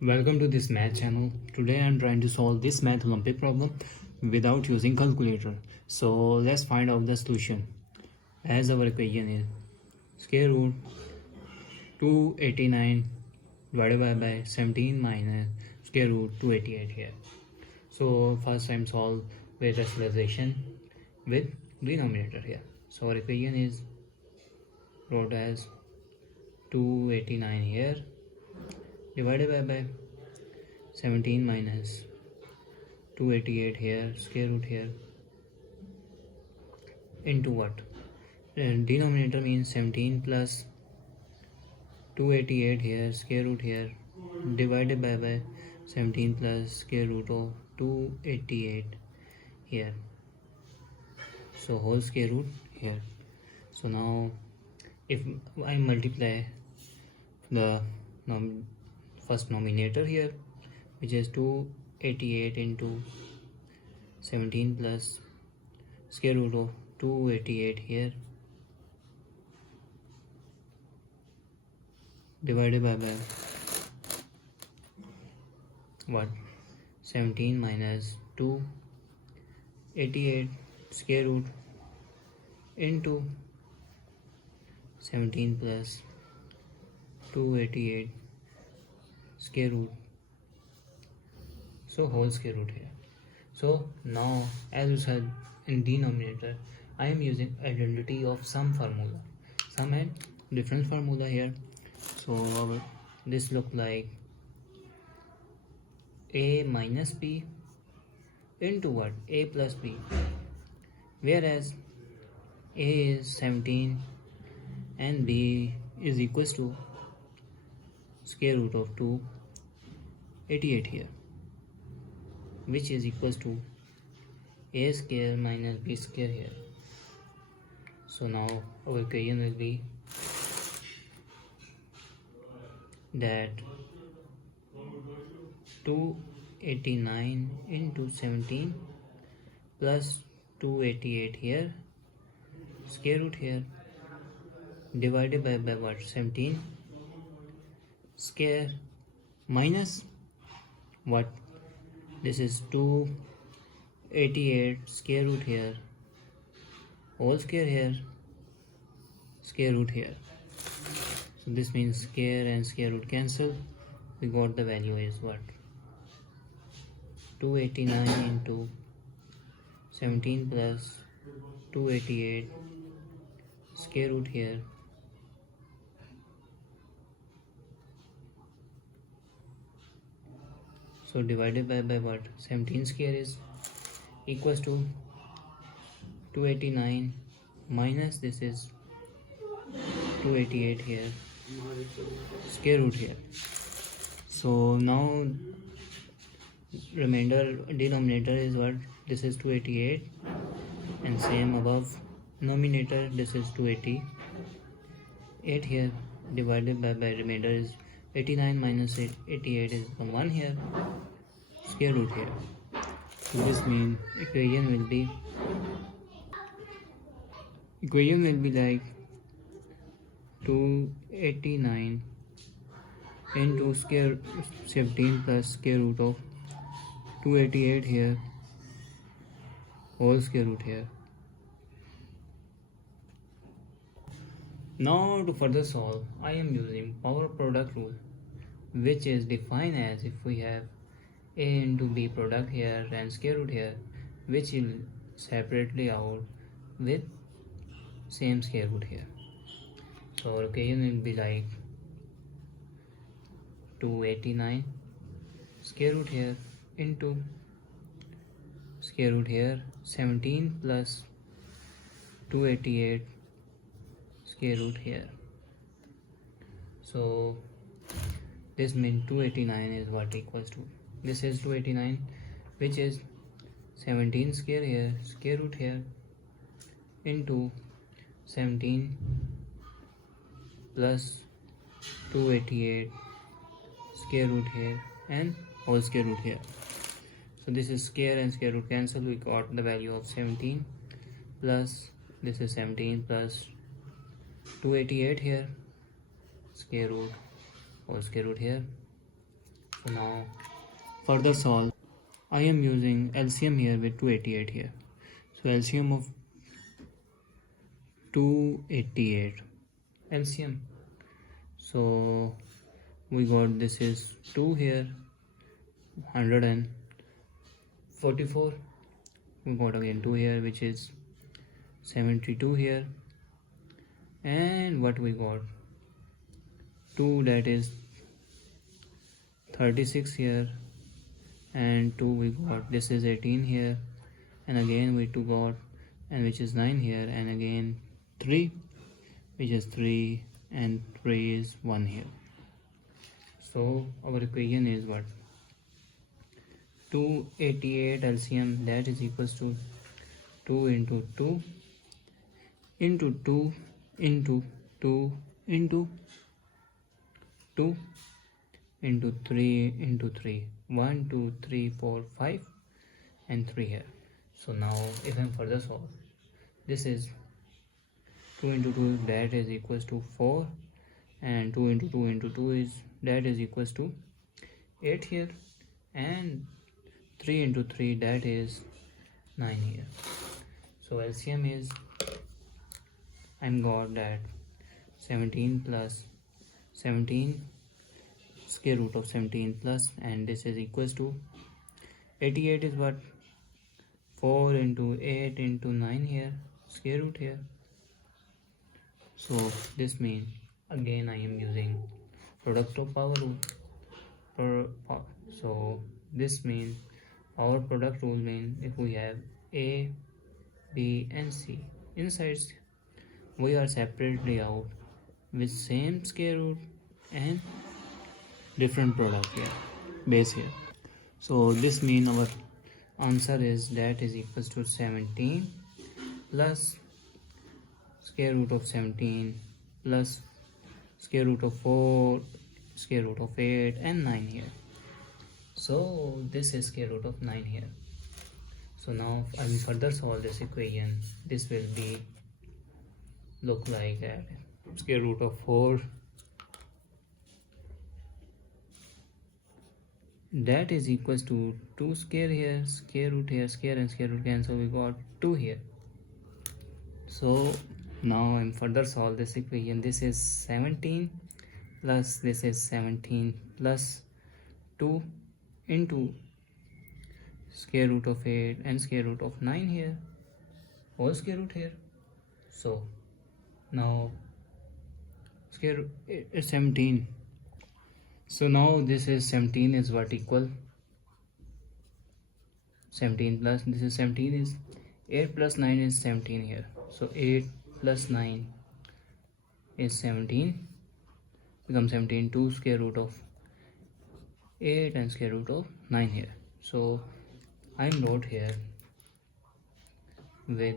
Welcome to this math channel. Today I am trying to solve this math Olympic problem without using calculator. So let's find out the solution. As our equation is square root 289 divided by 17 minus square root 288 here. So first time solve with rationalization with denominator here. So our equation is wrote as 289 here divided by 17 minus 288 here, square root here, into what? Denominator means 17 plus 288 here, square root here, divided by 17 plus square root of 288 here. So whole square root here. So now if I multiply the first nominator here, which is 288 into 17 plus square root of 288 here, divided by what? 17 minus 288 square root into 17 plus 288 square root, so whole square root here. So now as we said in denominator, I am using identity of sum formula, sum and difference formula here. So this look like a minus b into what? A plus b, whereas a is 17 and b is equals to square root of 288 here, which is equals to a square minus b square here. So now our equation will be that 289 into 17 plus 288 here, square root here, divided by what? 17 square minus what? This is 288 square root here, whole square here, square root here. So this means square and square root cancel. We got the value is what? 289 into 17 plus 288 square root here, so divided by what? 17 square is equals to 289 minus this is 288 here, square root here. So now remainder denominator is what? This is 288 and same above nominator, this is 288 here, divided by remainder is 89 minus 88 is 1 here, square root here. So this means equation will be like 289 into 17 plus square root of 288 here, whole square root here. Now to further solve, I am using power product rule, which is defined as if we have a into b product here and square root here, which will separately out with same square root here. So our equation will be like 289 square root here into square root here 17 plus 288 square root here. So this means 289 is what equals to, this is 289, which is 17 square here, square root here, into 17 plus 288 square root here and whole square root here. So this is square and square root cancel. We got the value of 17 plus this is 17 plus 288 here, square root, whole square root here, So now further solve. I am using LCM here with 288 here. So LCM of 288. LCM. So we got this is 2 here, 144. We got again 2 here, which is 72 here. And what we got? 2, that is 36 here. And 2 we got, this is 18 here. And again we 2 got, and which is 9 here. And again 3, which is 3. And 3 is 1 here. So our equation is what? 288 LCM, that is equals to 2 into 2 into 2 into 2 into 2 into 3 into 3. 1 2 3 4 5 and 3 here. So now if I'm further solve, this is 2 into 2, that is equals to 4, and 2 into 2 into 2 is, that is equals to 8 here, and 3 into 3, that is 9 here. So LCM is, I'm got that 17 plus 17 square root of 17 plus, and this is equals to 88 is what? 4 into 8 into 9 here, square root here. So this means again I am using product of power rule. So this means our product rule means if we have A, B and C inside, we are separately out with same square root and different product here, base here. So this means our answer is, that is equals to 17 plus square root of 17 plus square root of 4, square root of 8 and 9 here. So this is square root of 9 here. So now I will further solve this equation. This will be look like that. Square root of 4, that is equals to 2 square here, square root here, square and square root cancel, we got 2 here. So now I'm further solve this equation. This is 17 plus this is 17 plus 2 into square root of 8 and square root of 9 here, whole square root here. So now square root is 17. So now this is 17 is what equal 17 plus this is 17 is 8 plus 9 is 17 here. So 8 plus 9 is 17, become 17, 2 square root of 8 and square root of 9 here. So I'm wrote here with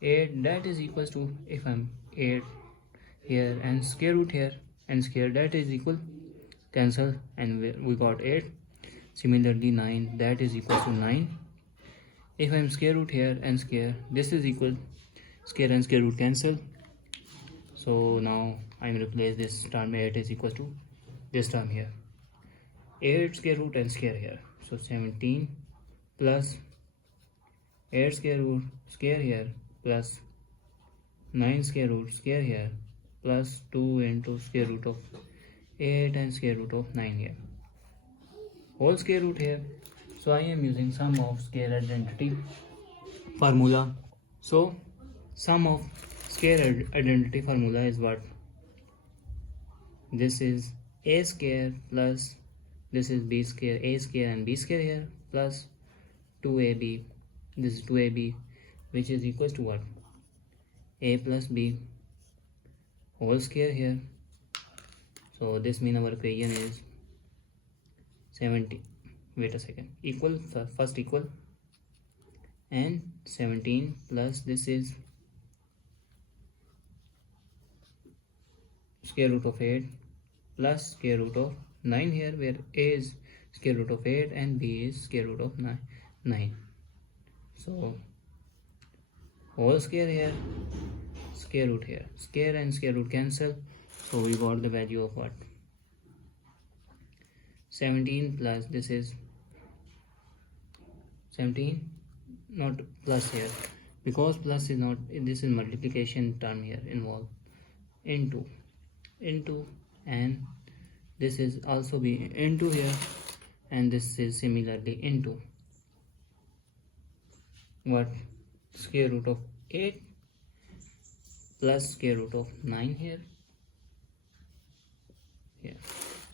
8, that is equals to, if I'm 8 here and square root here and square, that is equal, cancel, and we got 8. Similarly 9, that is equal to 9. If I'm square root here and square, this is equal, square and square root cancel. So now I'm replace this term 8 is equal to this term here, 8 square root and square here. So 17 plus 8 square root square here plus 9 square root square here plus 2 into square root of 8 and square root of 9 here, whole square root here. So I am using sum of square identity formula. So sum of square identity formula is what? This is a square plus this is b square, a square and b square here plus 2ab, this is 2ab, which is equals to what? A plus b whole square here. So this means our equation is 70, wait a second, equal, first equal, and 17 plus this is square root of 8 plus square root of 9 here, where a is square root of 8 and b is square root of 9. So whole square here, square root here, square and square root cancel. So we got the value of what? 17 plus this is 17, not plus here, because plus is not, this is multiplication term here involved, into, and this is also be into here, and this is similarly into what, square root of 8 plus square root of 9 here.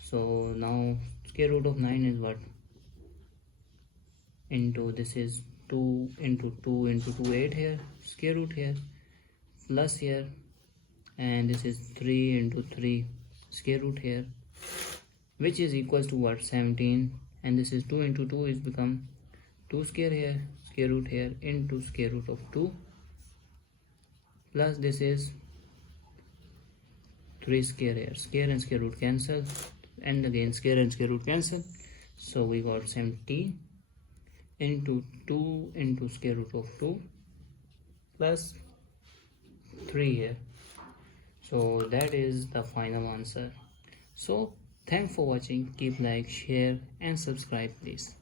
So now square root of 9 is what, into, this is 2 into 2 into 2, 8 here, square root here, plus here, and this is 3 into 3 square root here, which is equals to what, 17, and this is 2 into 2 is become 2 square here, square root here, into square root of 2, plus this is 3 square here, square and square root cancel, and again square and square root cancel, so we got 17 into 2 into square root of 2 plus 3 here. So that is the final answer. So thanks for watching. Keep like, share and subscribe please.